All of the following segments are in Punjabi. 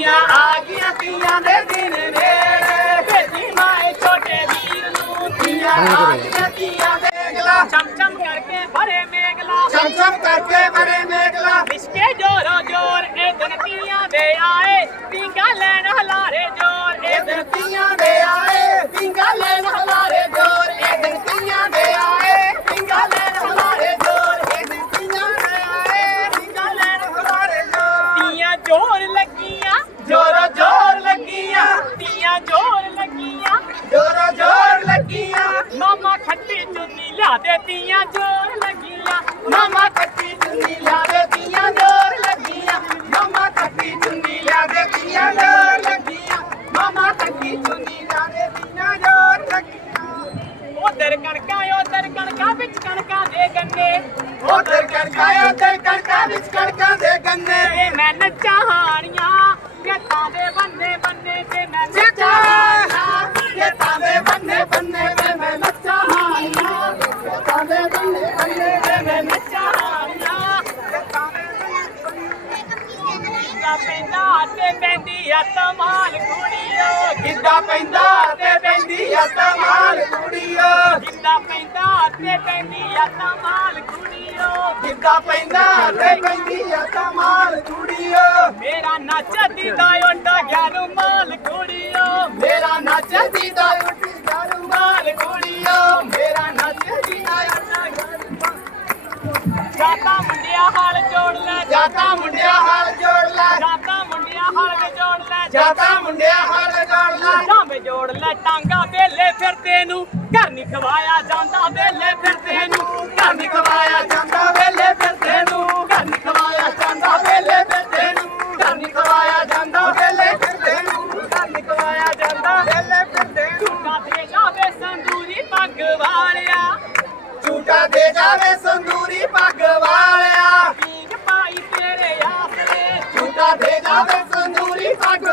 ਤੀਆਂ ਆ ਗਈਆਂ ਤੀਆਂ ਦੇ ਦਿਨ ਨੇੜੇ। ਭੇਜੀ ਮਾਏ ਛੋਟੇ ਵੀਰ ਨੂੰ ਤੀਆਂ ਆ ਗਈਆਂ ਤੀਆਂ ਦੇ ਗਲਾ ਚਮ ਚਮ ਕਰਕੇ ਭਰੇ ਮੇਗਲਾ। ਚਮ ਚਮ ਕਰਕੇ ਬੜੇ ਮੇਗਲਾ। ਇਸਕੇ ਜੋਰੋ ਜੋਰ ਇਹ ਦਿਨ ਤੀਆਂ ਦੇ ਆਏ। ਪੀਂਗਾ ਲੈਣ ਹਲਾਰੇ ਜੋਰ ਇਹ ਦਿਨ ਕੁੜੀਓ ਗਿੱਧਾ ਪੈਂਦਾ ਤੇ ਪੈਂਦੀ ਆ ਕਮਾਲ ਕੁੜੀਓ। ਗਿੱਧਾ ਪੈਂਦਾ ਤੇ ਪੈਂਦੀ ਆ ਤਮਾਲ ਕੁੜੀਓ। ਗਿੱਧਾ ਪੈਂਦਾ ਤੇ ਪੈਂਦੀ ਆ ਕਮਾਲ ਕੁੜੀਓ। ਮੇਰਾ ਨੱਚਦੀ ਦਾ ਓਡਾ ਗਿਆ ਰੁਮਾਲ ਕੁੜੀਓ। ਮੇਰਾ ਨੱਚਦੀ ਦਾ ਉੱਠੀ ਗਾਰੂ ਮਾਲ ਕੁੜੀਓ। ਮੇਰਾ ਨੱਚਦੀ ਦਾ ਉੱਠੀ ਜਾਤਾ ਮੁੰਡਿਆ ਹਾਲ ਜੋੜ ਲੈ, ਜਾਤਾ ਮੁੰਡਿਆ ਹਾਲ ਜੋੜ ਲੈ। ਜਾਤਾ ਮੁੰਡਿਆ ਹਾਲ ਜੋੜ ਲੈ, ਜਾਤਾ ਮੁੰਡਿਆ ਹਾਲ ਲੈ ਜਾਵੇਂ ਜੋੜ ਲੈ ਟਾਂਗਾ ਵੇਲੇ ਫਿਰਦੇ ਨੂੰ ਘਰ ਨਹੀਂ ਖਵਾਇਆ ਜਾਂਦਾ ਵੇਲੇ ਫਿਰਦੇ ਨੂੰ ਘਰ ਨੀ ਖਵਾਇਆ ਜਾਂਦਾ ਵੇਲੇ ਫਿਰਦੇ ਨੂੰ ਘਰ ਨੀ ਖਵਾਇਆ ਜਾਂਦਾ ਵੇਲੇ ਫਿਰਦੇ ਨੂੰ ਘਰ ਨੀ ਖਵਾਇਆ ਜਾਂਦਾ ਵੇਲੇ ਫਿਰਦੇ ਨੂੰ ਘਰ ਨੀ ਖਵਾਇਆ ਜਾਂਦਾ ਵੇਲੇ ਫਿਰਦੇ ਨੂੰ ਕਾਥੇ ਜਾਵੇ ਸੰਦੂਰੀ ਪੱਗ ਵਾਲਿਆ। ਝੂਟਾ ਦੇ ਜਾਵੇ ਸੰਦੂਰੀ ਪੱਗ ਵਾਲਿਆ। ਪੀਂਗ ਪਾਈ ਤੇਰੇ ਆਸਰੇ। ਝੂਟਾ ਦੇ ਜਾਵੇ ਸੰਦੂਰੀ ਪੱਗ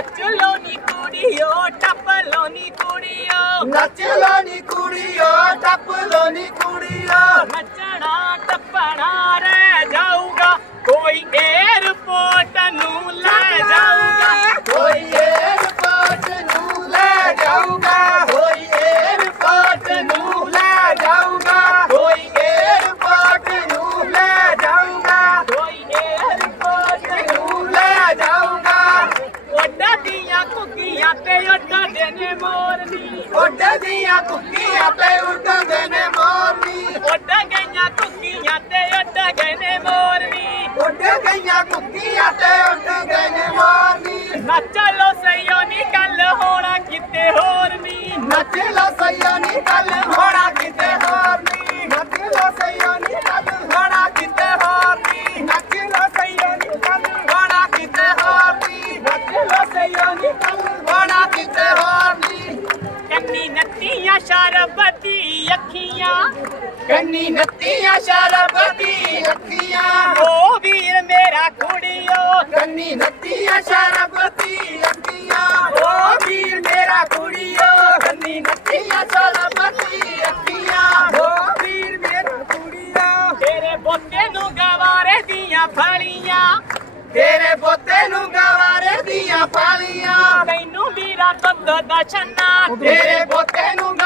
ਨੱਚ ਲੋਨੀ ਕੁੜੀਓ ਟੱਪ ਲੋਨੀ ਕੁੜੀਓ ਨੱਚ ਲੋ ਨੀ ਕੁੜੀਓ ਟੱਪ ਲੋ ਨੀ ਕੁੜੀਓ ਨੱਚਣਾ ਟੱਪਣਾ ਰਹਿ ਜਾਊਗਾ ਕੋਈ ਏਅਰਪੋਰਟ ਨੂੰ ਲੈ ਜਾਊਗਾ ਕੋਈ ਏਅਰਪੋਰਟ ਨੂੰ ਲੈ ਜਾਊਗਾ ਪਾਲੀਆਂ। ਤੈਨੂੰ ਵੀਰਾ ਦੁੱਧ ਦਾ ਛੰਨਾ ਤੇਰੇ ਪੋਤੇ ਨੂੰ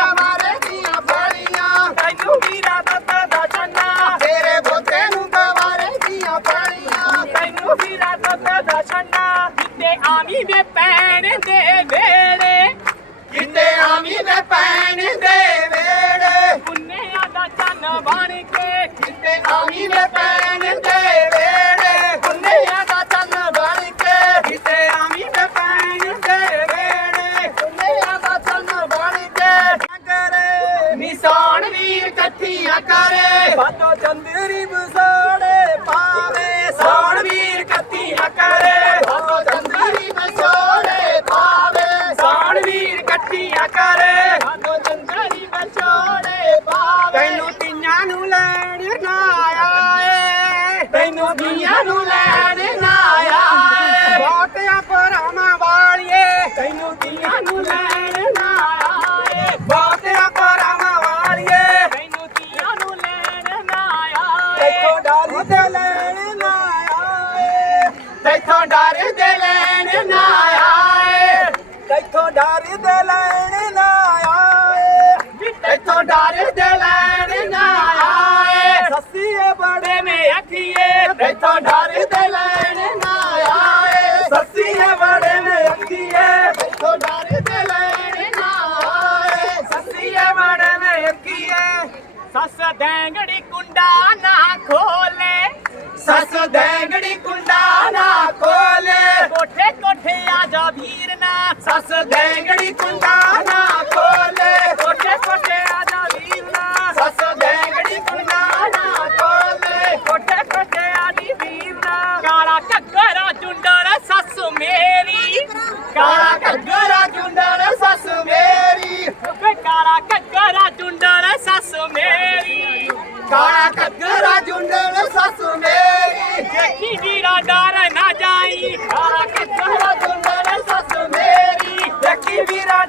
ਨੂੰ ਲੈਣ ਨੂੰ ਲੈਣ ਨਾ ਆਇਆ ਬਾਤਿਆਂ ਪਰਾਵਾਂ ਵਾਲੀਏ ਤੈਨੂੰ ਧੀਆਂ ਨੂੰ ਲੈਣ ਨਾ ਡਰ ਤੇ ਲੈਣ ਆਇਆ ਤੈਥੋਂ ਡਰ ਤੇ ਲੈਣ ਨਾ ਆਇਆ ਸੱਸ ਦੇਂਗੜੀ ਕੁੰਡਾ ਨਾ ਖੋਲੇ। ਕੋਠੇ ਕੋਠੇ ਆ ਜਾ ਵੀਰ ਨਾ। ਸੱਸ ਦੇਂਗੜੀ ਕੁੰਡਾ ਨਾ ਖੋਲੇ। ਕੋਠੇ ਕੋਠੇ ਆ ਜਾ ਵੀਰ ਨਾ। ਸੱਸ ਦੇਂਗੜੀ ਕੁੰਡਾ ਨਾ ਖੋਲੇ। ਕੋਠੇ ਕੋਠੇ ਆ ਨੀ ਵੀਰ ਨਾ। ਕਾਲਾ ਘੱਗਰਾ ਚੁੰਡੜ ਸੱਸ ਮੇਰੀ। ਕਾਲਾ ਘੱਗਰਾ ਚੁੰਡਣ ਸੱਸ ਮੇਰੀ। ਵੇ ਕਾਲਾ ਘੱਗਰਾ ਚੁੰਡੜ ਸੱਸ ਮੇਰੀ। ਕਾਲਾ ਘੱਗਰਾ ਚੁੰਡਣ virar.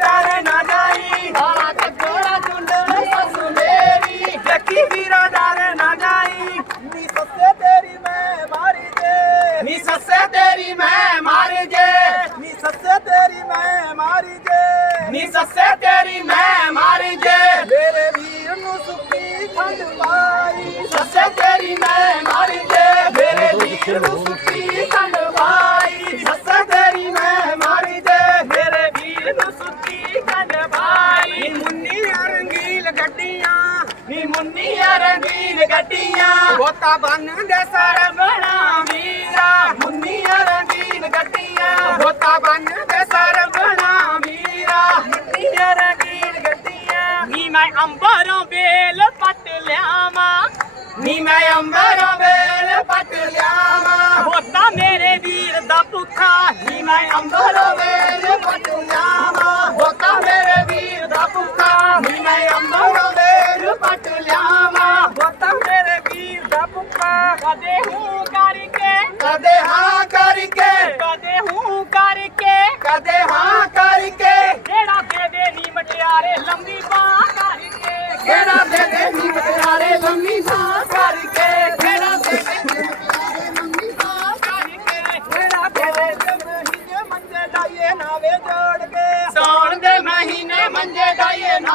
ਨੀ ਮੁੰਨੀਆਂ ਰੰਗੀਲ ਗੱਡੀਆਂ। ਨੀ ਮੁੰਨੀਆਂ ਰੰਗੀਲ ਗੱਡੀਆਂ। ਬੋਤਾ ਬੰਨ ਦੇ ਸਰ ਬਣਾ ਵੀਰਾ ਮੁੰਨੀਆਂ ਰੰਗੀਲ ਗੱਡੀਆਂ। ਬੋਤਾ ਬੰਨ ਦੇ ਸਰ ਬਣਾ ਵੀਰਾ ਮੁੰਨੀਆਂ ਰੰਗੀਲ ਗੱਡੀਆਂ। ਨੀ ਮੈਂ ਅੰਬਰੋਂ ਵੇਲ ਪੱਟ ਲਿਆਵਾਂ। ਨੀ ਮੈਂ ਅੰਬਰਾਂ ਵੇਲ ਪਟ ਲਿਆਵਾਂ। ਹੋਤਾ ਮੇਰੇ ਵੀਰ ਦਾ ਭੁੱਖਾ। ਨੀ ਮੈਂ ਅੰਬਰਾਂ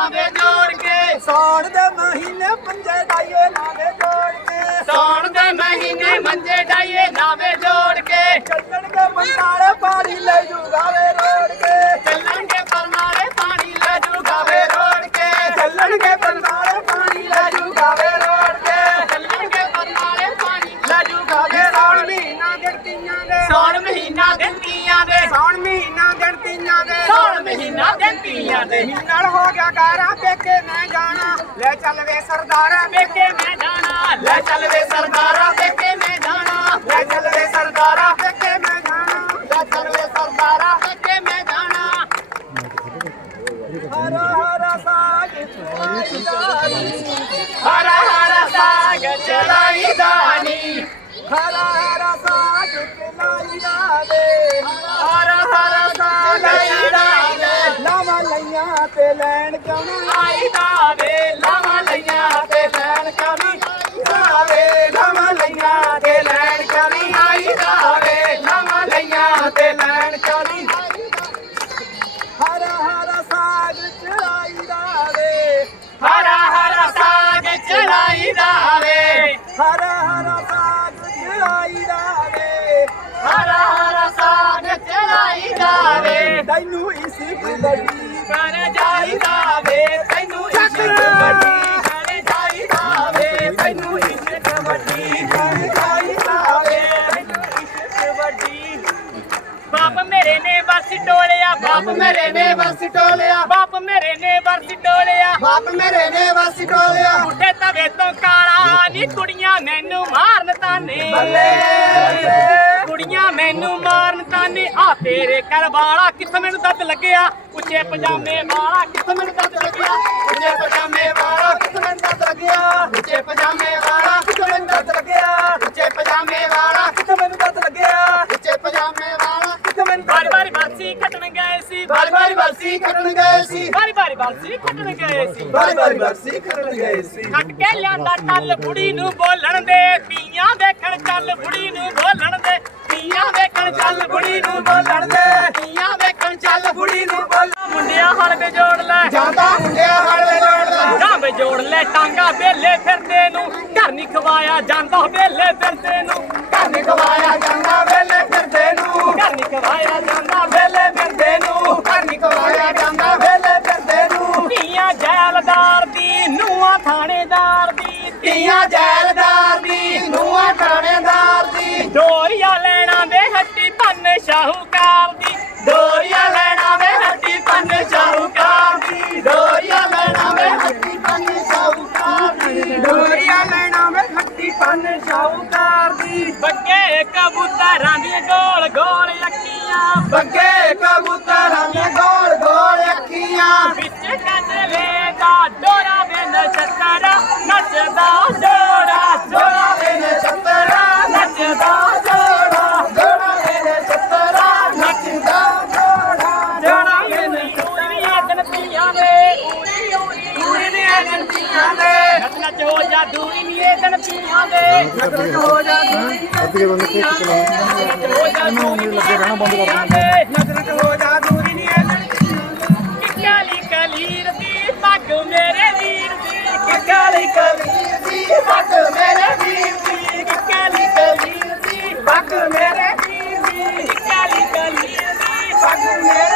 ਨਾਵੇ ਜੋੜ ਕੇ। ਸੌਣ ਦੇ ਮਹੀਨੇ ਪੰਜੇ ਡਾਈਏ ਨਾਵੇ ਜੋੜ ਕੇ। ਸੌਣ ਦੇ ਮਹੀਨੇ ਮੰਜੇ ਡਾਈਏ ਨਾਵੇ ਜੋੜ ਕੇ। ਚੱਲਣਗੇ ਬੰਦਾਰੇ ਪਾਣੀ ਲੈ ਜੂਗਾਵੇ ਲੈ ਚੱਲ ਵੇ ਸਰਦਾਰਾ ਵੇਖੇ ਮੈਂ ਜਾਣਾ ਲੈ ਚੱਲ ਵੇ ਸਰਦਾਰਾ ਵੇਖੇ ਮੈਂ ਜਾਣਾ ਲੈ ਚੱਲ ਵੇ ਸਰਦਾਰਾ ਪੇਕੇ ਮੈਂ ਜਾਣਾ ਲੈ ਚੱਲ ਵੇ ਸਰਦਾਰਾ। ਵੇਖੇ ਮੈਂ ਜਾਣਾ ਹਰਾ ਹਰਾ ਸਾਗ ਚਲਾਈ ਹਰਾ ਹਰਾ ਸਾਗ ਚਲਾਈ ਦਾਨੀ, ਹਰਾ ਕਰ ਜਾਈਦਾ ਵੇ ਤੈਨੂੰ ਇਸ਼ਕ ਵੱਡੀ ਕਰ ਜਾਈਦਾ ਵੇ ਤੈਨੂੰ ਇਸ ਵੱਡੀ ਜਾਈ ਦਾਵੇ ਤੈਨੂੰ ਇਸ਼ਕ ਵੱਡੀ। ਬਾਪ ਮੇਰੇ ਨੇ ਬਸ ਟੋਲਿਆ ਬਾਪ ਮੇਰੇ ਨੇ ਵਸ ਟੋਲਿਆ। ਮੇਰੇ ਨੇ ਬਸ ਟੋਲਿਆ ਬਾਪ ਮੇਰੇ ਨੇ ਵਸ ਟੋਲਿਆ ਉੱਠੇ ਤਵੇ ਤੋਂ ਕਾਲਾ ਨੀ ਕੁੜੀਆਂ ਮੈਨੂੰ ਮਾਰਨ ਤਾਨੇ ਬੱਲੇ। ਕੁੜੀਆਂ ਮੈਨੂੰ ਮਾਰਨ ਤਾਨੇ ਆ ਤੇਰੇ ਘਰ ਵਾਲਾ ਕਿੱਥੋਂ ਮੈਨੂੰ ਦੱਦ ਲੱਗਿਆ? ਉੱਚੇ ਪਜਾਮੇ ਵਾਲਾ ਕਿੱਥੋਂ ਮੈਨੂੰ ਦੱਦ ਲੱਗਿਆ? ਉੱਚੇ ਪਜਾਮੇ ਵਾਲਾ ਕਿਤਨੇ ਦੰਦ ਲੱਗਿਆ? ਉੱਚੇ ਪਜਾਮੇ ਵਾਲਾ ਬਰਸੀ ਕੱਢਣ ਗਏ ਸੀ। ਬਾਰੀ ਬਾਰੀ ਬਾਸੀ ਕੱਟਣ ਗਏ ਸੀ। ਬਾਰੀ ਬਾਰੀ ਬਰਸੀ ਕੱਢਣ ਗਏ ਸੀ। ਕੱਟ ਕੇ ਲਿਆਂਦਾ ਟੱਲ ਬੁੜੀ ਨੂੰ ਬੋਲਣ ਦੇ। ਪੀਆਂ ਦੇਖਣ ਚੱਲ ਬੁੜੀ ਨੂੰ ਬੋਲਣ ਦੇ। ਪੀਆਂ ਦੇਖਣ ਚੱਲ ਬੁੜੀ ਨੂੰ ਬੋਲਣ ਦੇ। ਪੀਆਂ ਦੇਖਣ ਚੱਲ ਬੁੜੀ ਨੂੰ ਬੋਲ ਮੁੰਡਿਆ ਹਲ ਵੇ ਜੋੜ ਲੈ। ਜਾਂਦਾ ਮੁੰਡਿਆ ਹੜਵੇ ਲੋੜਦਾ ਜਾਂ ਵੇ ਜੋੜ ਲੈ। ਟਾਂਗਾ ਵੇਲੇ ਫਿਰਦੇ ਨੂੰ। ਘਰ ਨਹੀਂ ਖਵਾਇਆ ਜਾਂਦਾ ਵੇਲੇ ਫਿਰਦੇ ਨੂੰ। ਘਰ ਨੀ ਗਵਾਇਆ ਜਾਂਦਾ ਵੇਲੇ ਫਿਰਦੇ ਨੂੰ। ਘਰ ਨਹੀਂ ਖਵਾਇਆ ਜਾਂਦਾ ਵੇਲੇ ਫਿਰਦੇ ਨੀ। ਕਵਾਇਆ ਜਾਂਦਾ ਵੇਲੇ ਫਿਰਦੇ ਨੂੰ। ਧੀਆਂ ਜੈਲਦਾਰ ਦੀ ਨੂੰਹਾਂ ਥਾਣੇਦਾਰ ਦੀ। ਧੀਆਂ ਜੈਲਦਾਰ ਦੀ ਨੂੰਹਾਂ ਥਾਣੇਦਾਰ ਦੀ। ਡੋਰੀਆਂ ਲੈਣਾ ਵੇ ਹੱਟੀ ਪੰਨ ਸ਼ਾਹੂਕਾਰ ਦੀ। ਡੋਰੀਆਂ ਲੈਣਾ ਵੇ ਹੱਟੀ ਪੰਨ ਸ਼ਾਹੂਕਾਰ ਦੀ। ਡੋਰੀਆਂ ਲੈਣਾ ਵੇ ਹੱਟੀ ਪੰਨ ਸ਼ਾਹੂਕਾਰ ਦੀ। ਡੋਰੀਆਂ ਲੈਣਾ ਵੇ ਹੱਟੀ ਪੰਨ ਸ਼ਾਹੂਕਾਰ ਦੀ। ਬੱਗੇ ਕਬੂਤਰਾਂ ਦੀ ਗੋਲ ਗੋਲ ਅੱਖੀਆਂ। ਬੱਗੇ ਕਬੂਤਰਾਂ ਨੇ ਨੱਚਦਾ ਜੋੜਾ ਜੋੜਾ ਵੇ ਨਛਤਰਾ ਨੱਚਦਾ ਜੋੜਾ। ਜੋੜਾ ਵੇ ਨਛਤਰਾ ਨੱਚਦਾ ਜੋੜਾ। ਜੋੜਾ ਵੇ ਉਰੀਆਂ ਦਨਤੀਆਂ ਵੇ ਉਰੀ ਉਰੀ ਪੂਰੀ ਦੀਆਂ ਗੰਤੀਆਂ ਦੇ। ਨੱਚ ਨੱਚ ਹੋ ਜਾ ਦੂਰੀ ਨੀ ਇਹ ਦਨਤੀਆਂ ਵੇ ਨਜ਼ਰ ਹੋ ਜਾ ਦੂਰੀ ਅੱਗੇ ਬੰਦੇ ਤੇ ਕੱਕਾ ਲਈ ਕਬੀਰ ਦੀ, ਪੱਗ ਮੇਰੇ ਵੀਰ ਦੀ ਕੱਕਾ ਲਈ ਕਬੀਰ ਦੀ, ਪੱਗ ਮੇਰੇ ਵੀਰ ਦੀ ਕੱਕਾ ਲਈ ਕਬੀਰ ਦੀ, ਪੱਗ ਮੇਰੇ